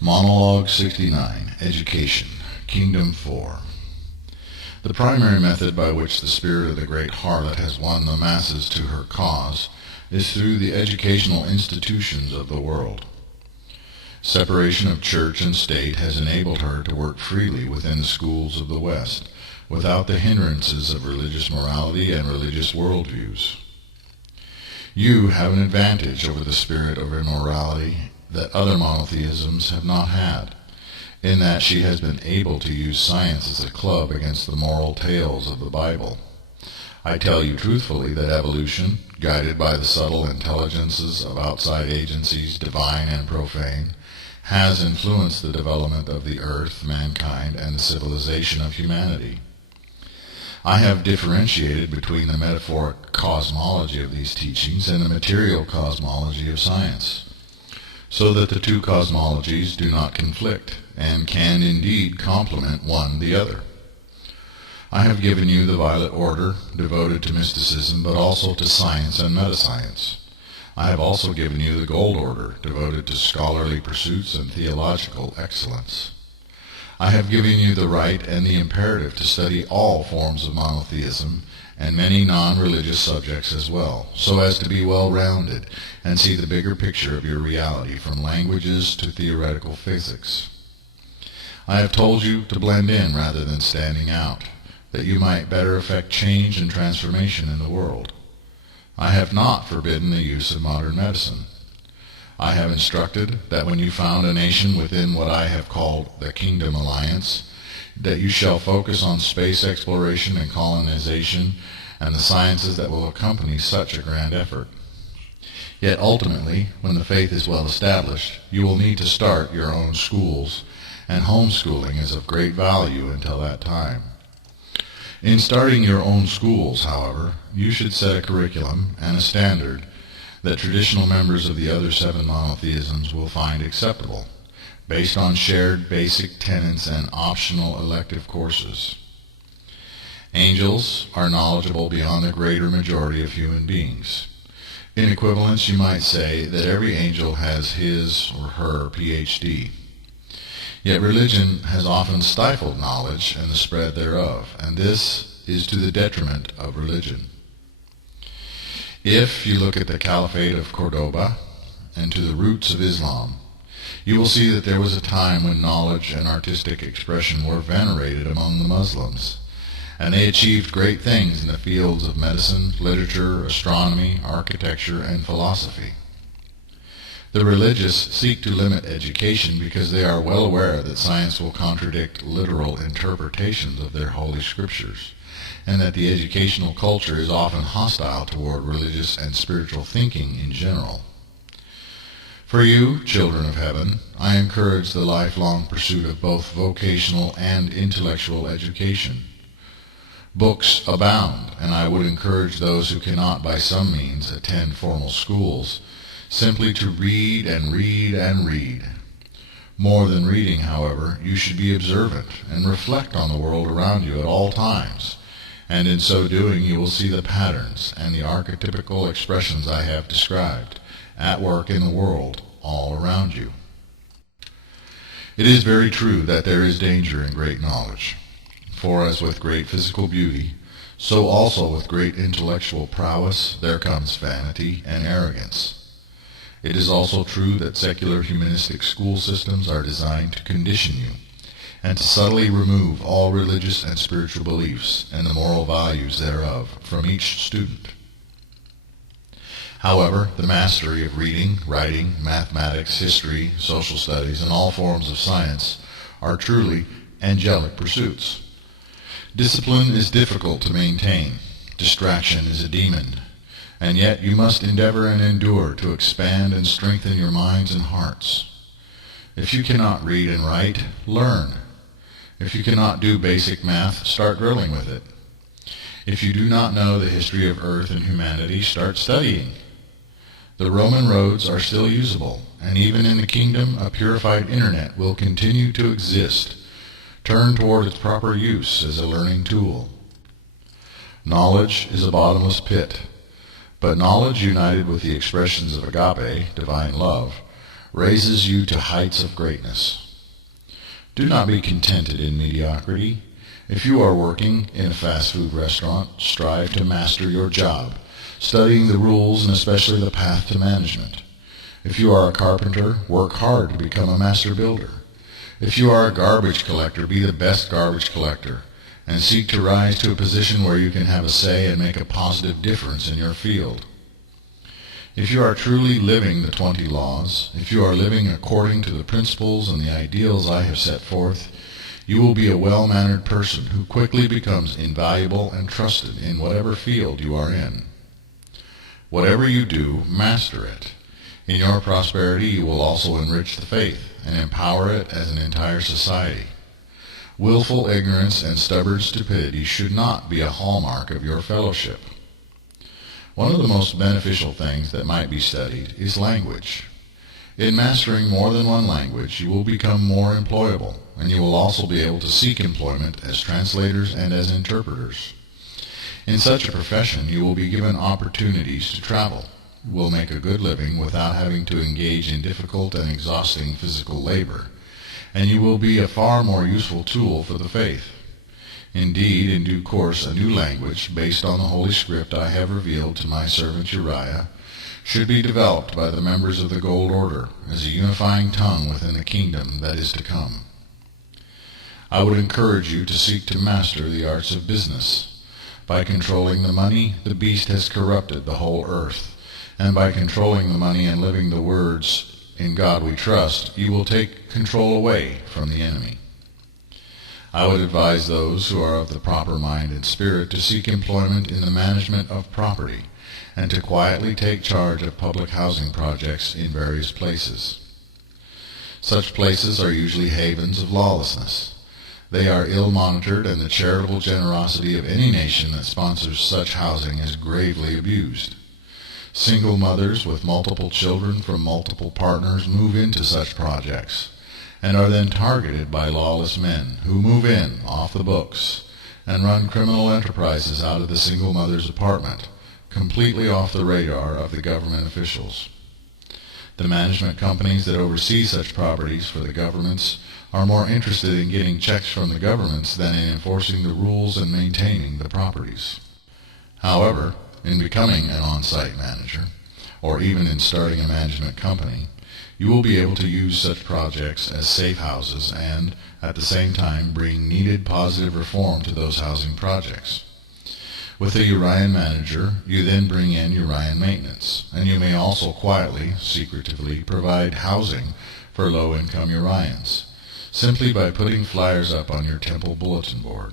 Monologue 69, Education, Kingdom 4. The primary method by which the spirit of the great harlot has won the masses to her cause is through the educational institutions of the world. Separation of church and state has enabled her to work freely within the schools of the West, without the hindrances of religious morality and religious worldviews. You have an advantage over the spirit of immorality that other monotheisms have not had, in that she has been able to use science as a club against the moral tales of the Bible. I tell you truthfully that evolution, guided by the subtle intelligences of outside agencies, divine and profane, has influenced the development of the earth, mankind, and the civilization of humanity. I have differentiated between the metaphoric cosmology of these teachings and the material cosmology of science, so that the two cosmologies do not conflict, and can indeed complement one the other. I have given you the violet order, devoted to mysticism, but also to science and metascience. I have also given you the gold order, devoted to scholarly pursuits and theological excellence. I have given you the right and the imperative to study all forms of monotheism, and many non-religious subjects as well, so as to be well-rounded and see the bigger picture of your reality from languages to theoretical physics. I have told you to blend in rather than standing out, that you might better effect change and transformation in the world. I have not forbidden the use of modern medicine. I have instructed that when you found a nation within what I have called the Kingdom Alliance, that you shall focus on space exploration and colonization and the sciences that will accompany such a grand effort. Yet ultimately, when the faith is well established, you will need to start your own schools, and homeschooling is of great value until that time. In starting your own schools, however, you should set a curriculum and a standard that traditional members of the other 7 monotheisms will find acceptable, based on shared basic tenets and optional elective courses. Angels are knowledgeable beyond the greater majority of human beings. In equivalence, you might say that every angel has his or her PhD. Yet religion has often stifled knowledge and the spread thereof, and this is to the detriment of religion. If you look at the Caliphate of Cordoba and to the roots of Islam, you will see that there was a time when knowledge and artistic expression were venerated among the Muslims, and they achieved great things in the fields of medicine, literature, astronomy, architecture, and philosophy. The religious seek to limit education because they are well aware that science will contradict literal interpretations of their holy scriptures, and that the educational culture is often hostile toward religious and spiritual thinking in general. For you, children of heaven, I encourage the lifelong pursuit of both vocational and intellectual education. Books abound, and I would encourage those who cannot by some means attend formal schools simply to read and read and read. More than reading, however, you should be observant and reflect on the world around you at all times, and in so doing you will see the patterns and the archetypical expressions I have described at work in the world all around you. It is very true that there is danger in great knowledge, for as with great physical beauty, so also with great intellectual prowess there comes vanity and arrogance. It is also true that secular humanistic school systems are designed to condition you, and to subtly remove all religious and spiritual beliefs and the moral values thereof from each student. However, the mastery of reading, writing, mathematics, history, social studies, and all forms of science are truly angelic pursuits. Discipline is difficult to maintain. Distraction is a demon. And yet you must endeavor and endure to expand and strengthen your minds and hearts. If you cannot read and write, learn. If you cannot do basic math, start drilling with it. If you do not know the history of Earth and humanity, start studying. The Roman roads are still usable, and even in the kingdom, a purified internet will continue to exist. Turn toward its proper use as a learning tool. Knowledge is a bottomless pit. But knowledge united with the expressions of agape, divine love, raises you to heights of greatness. Do not be contented in mediocrity. If you are working in a fast food restaurant, strive to master your job, studying the rules and especially the path to management. If you are a carpenter, work hard to become a master builder. If you are a garbage collector, be the best garbage collector, and seek to rise to a position where you can have a say and make a positive difference in your field. If you are truly living the 20 laws, if you are living according to the principles and the ideals I have set forth, you will be a well-mannered person who quickly becomes invaluable and trusted in whatever field you are in. Whatever you do, master it. In your prosperity, you will also enrich the faith and empower it as an entire society. Willful ignorance and stubborn stupidity should not be a hallmark of your fellowship. One of the most beneficial things that might be studied is language. In mastering more than one language, you will become more employable, and you will also be able to seek employment as translators and as interpreters. In such a profession, you will be given opportunities to travel, will make a good living without having to engage in difficult and exhausting physical labor, and you will be a far more useful tool for the faith. Indeed, in due course, a new language, based on the Holy Script I have revealed to my servant Uriah, should be developed by the members of the Gold Order as a unifying tongue within the kingdom that is to come. I would encourage you to seek to master the arts of business. By controlling the money, the beast has corrupted the whole earth, and by controlling the money and living the words, "In God we trust," you will take control away from the enemy. I would advise those who are of the proper mind and spirit to seek employment in the management of property, and to quietly take charge of public housing projects in various places. Such places are usually havens of lawlessness. They are ill-monitored, and the charitable generosity of any nation that sponsors such housing is gravely abused. Single mothers with multiple children from multiple partners move into such projects, and are then targeted by lawless men who move in off the books and run criminal enterprises out of the single mother's apartment, completely off the radar of the government officials. The management companies that oversee such properties for the governments are more interested in getting checks from the governments than in enforcing the rules and maintaining the properties. However, in becoming an on-site manager, or even in starting a management company, you will be able to use such projects as safe houses and, at the same time, bring needed positive reform to those housing projects. With a Urian manager, you then bring in Urian maintenance, and you may also quietly, secretively, provide housing for low-income Urians, simply by putting flyers up on your temple bulletin board.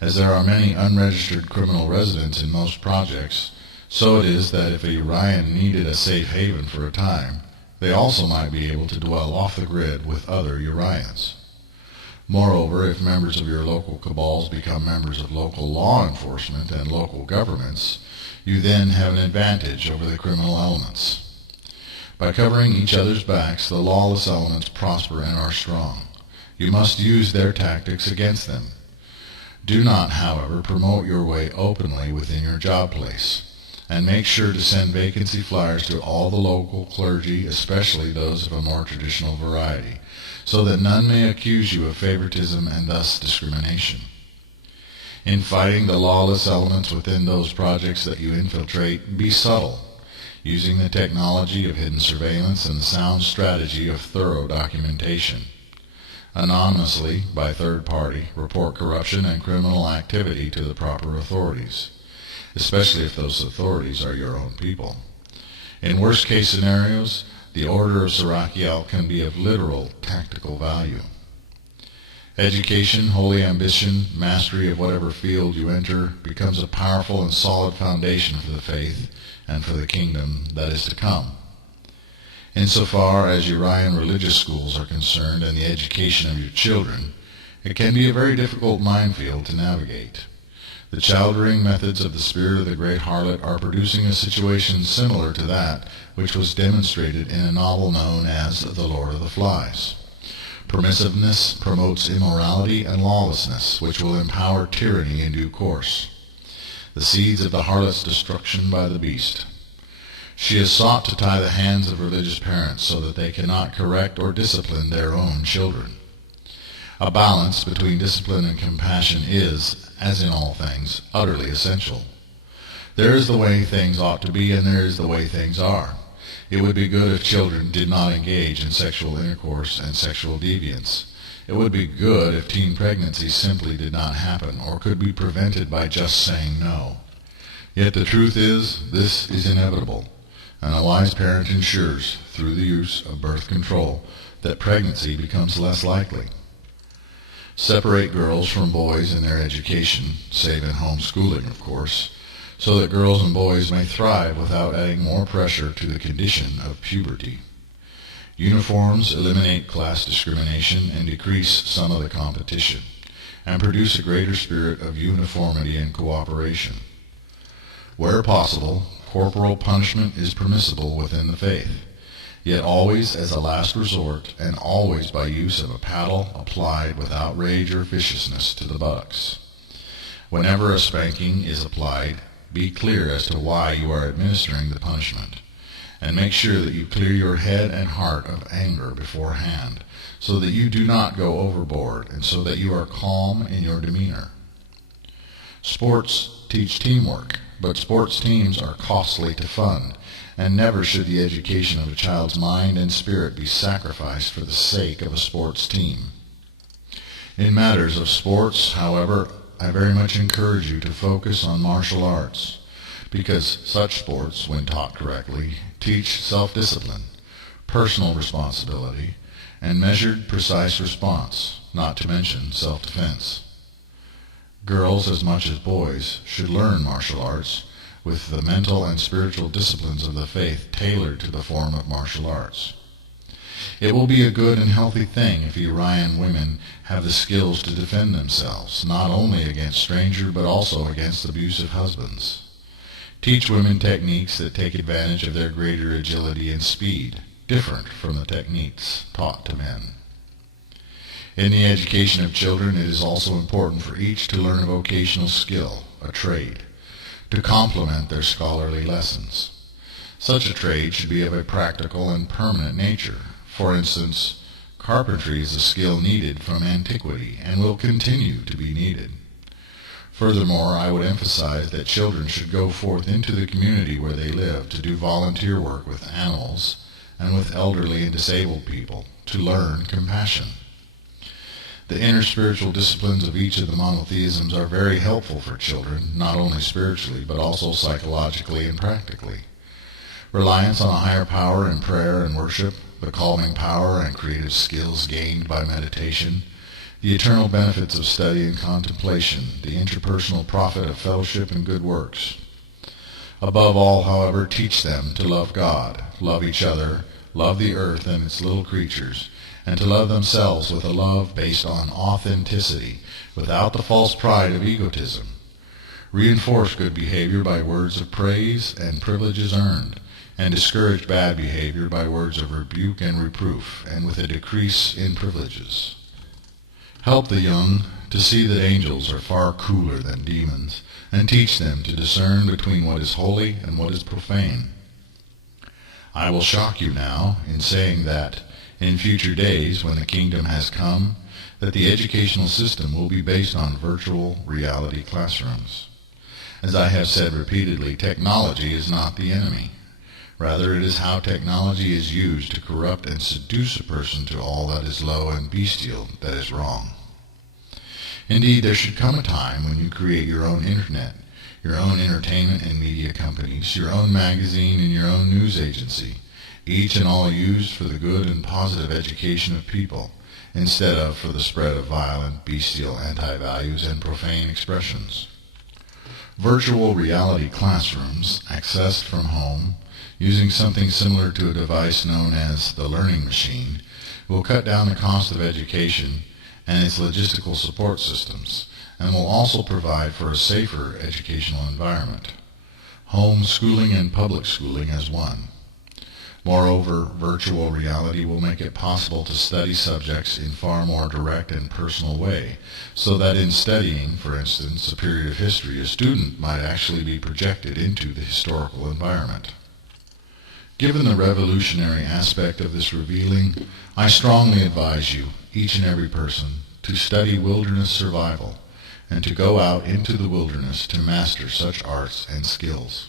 As there are many unregistered criminal residents in most projects, so it is that if a Urian needed a safe haven for a time, they also might be able to dwell off the grid with other Urians. Moreover, if members of your local cabals become members of local law enforcement and local governments, you then have an advantage over the criminal elements. By covering each other's backs, the lawless elements prosper and are strong. You must use their tactics against them. Do not, however, promote your way openly within your job place, and make sure to send vacancy flyers to all the local clergy, especially those of a more traditional variety, so that none may accuse you of favoritism and thus discrimination. In fighting the lawless elements within those projects that you infiltrate, be subtle, using the technology of hidden surveillance and the sound strategy of thorough documentation. Anonymously, by third party, report corruption and criminal activity to the proper authorities, especially if those authorities are your own people. In worst-case scenarios, the order of Serachiel can be of literal tactical value. Education, holy ambition, mastery of whatever field you enter becomes a powerful and solid foundation for the faith and for the kingdom that is to come. Insofar as Urian religious schools are concerned and the education of your children, it can be a very difficult minefield to navigate. The child-rearing methods of the spirit of the great harlot are producing a situation similar to that which was demonstrated in a novel known as The Lord of the Flies. Permissiveness promotes immorality and lawlessness, which will empower tyranny in due course. The seeds of the harlot's destruction by the beast. She has sought to tie the hands of religious parents so that they cannot correct or discipline their own children. A balance between discipline and compassion is, as in all things, utterly essential. There is the way things ought to be, and there is the way things are. It would be good if children did not engage in sexual intercourse and sexual deviance. It would be good if teen pregnancy simply did not happen, or could be prevented by just saying no. Yet the truth is, this is inevitable, and a wise parent ensures, through the use of birth control, that pregnancy becomes less likely. Separate girls from boys in their education, save in homeschooling, of course, so that girls and boys may thrive without adding more pressure to the condition of puberty. Uniforms eliminate class discrimination and decrease some of the competition, and produce a greater spirit of uniformity and cooperation. Where possible, corporal punishment is permissible within the faith, yet always as a last resort, and always by use of a paddle applied without rage or viciousness to the buttocks. Whenever a spanking is applied, be clear as to why you are administering the punishment, and make sure that you clear your head and heart of anger beforehand, so that you do not go overboard, and so that you are calm in your demeanor. Sports teach teamwork, but sports teams are costly to fund, and never should the education of a child's mind and spirit be sacrificed for the sake of a sports team. In matters of sports, however, I very much encourage you to focus on martial arts, because such sports, when taught correctly, teach self-discipline, personal responsibility, and measured, precise response, not to mention self-defense. Girls, as much as boys, should learn martial arts, with the mental and spiritual disciplines of the faith tailored to the form of martial arts. It will be a good and healthy thing if Urian women have the skills to defend themselves, not only against strangers but also against abusive husbands. Teach women techniques that take advantage of their greater agility and speed, different from the techniques taught to men. In the education of children, it is also important for each to learn a vocational skill, a trade, to complement their scholarly lessons. Such a trade should be of a practical and permanent nature. For instance, carpentry is a skill needed from antiquity and will continue to be needed. Furthermore, I would emphasize that children should go forth into the community where they live to do volunteer work with animals and with elderly and disabled people, to learn compassion. The inner spiritual disciplines of each of the monotheisms are very helpful for children, not only spiritually, but also psychologically and practically. Reliance on a higher power in prayer and worship, the calming power and creative skills gained by meditation, the eternal benefits of study and contemplation, the interpersonal profit of fellowship and good works. Above all, however, teach them to love God, love each other, love the earth and its little creatures, and to love themselves with a love based on authenticity, without the false pride of egotism. Reinforce good behavior by words of praise and privileges earned, and discourage bad behavior by words of rebuke and reproof, and with a decrease in privileges. Help the young to see that angels are far cooler than demons, and teach them to discern between what is holy and what is profane. I will shock you now in saying that, in future days, when the kingdom has come, that the educational system will be based on virtual reality classrooms. As I have said repeatedly, technology is not the enemy. Rather, it is how technology is used to corrupt and seduce a person to all that is low and bestial that is wrong. Indeed, there should come a time when you create your own internet, your own entertainment and media companies, your own magazine and your own news agency, each and all used for the good and positive education of people, instead of for the spread of violent, bestial anti-values and profane expressions. Virtual reality classrooms, accessed from home, using something similar to a device known as the learning machine, will cut down the cost of education and its logistical support systems, and will also provide for a safer educational environment. Home schooling and public schooling as one. Moreover, virtual reality will make it possible to study subjects in far more direct and personal way, so that in studying, for instance, a period of history, a student might actually be projected into the historical environment. Given the revolutionary aspect of this revealing, I strongly advise you, each and every person, to study wilderness survival, and to go out into the wilderness to master such arts and skills.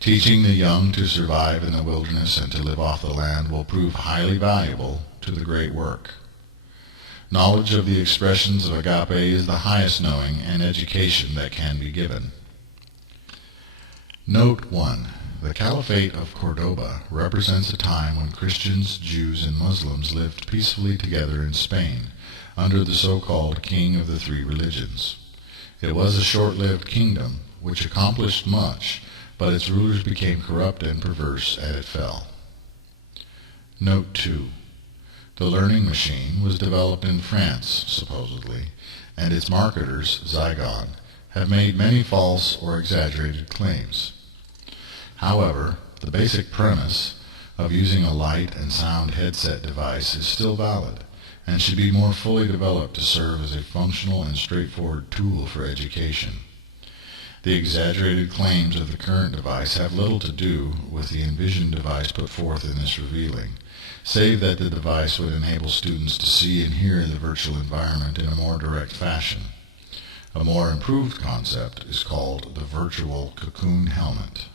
Teaching the young to survive in the wilderness and to live off the land will prove highly valuable to the great work. Knowledge of the expressions of agape is the highest knowing and education that can be given. Note 1. The Caliphate of Cordoba represents a time when Christians, Jews, and Muslims lived peacefully together in Spain, under the so-called King of the Three Religions. It was a short-lived kingdom, which accomplished much, but its rulers became corrupt and perverse, and it fell. Note 2. The learning machine was developed in France, supposedly, and its marketers, Zygon, have made many false or exaggerated claims. However, the basic premise of using a light and sound headset device is still valid, and should be more fully developed to serve as a functional and straightforward tool for education. The exaggerated claims of the current device have little to do with the envisioned device put forth in this revealing, save that the device would enable students to see and hear the virtual environment in a more direct fashion. A more improved concept is called the virtual cocoon helmet.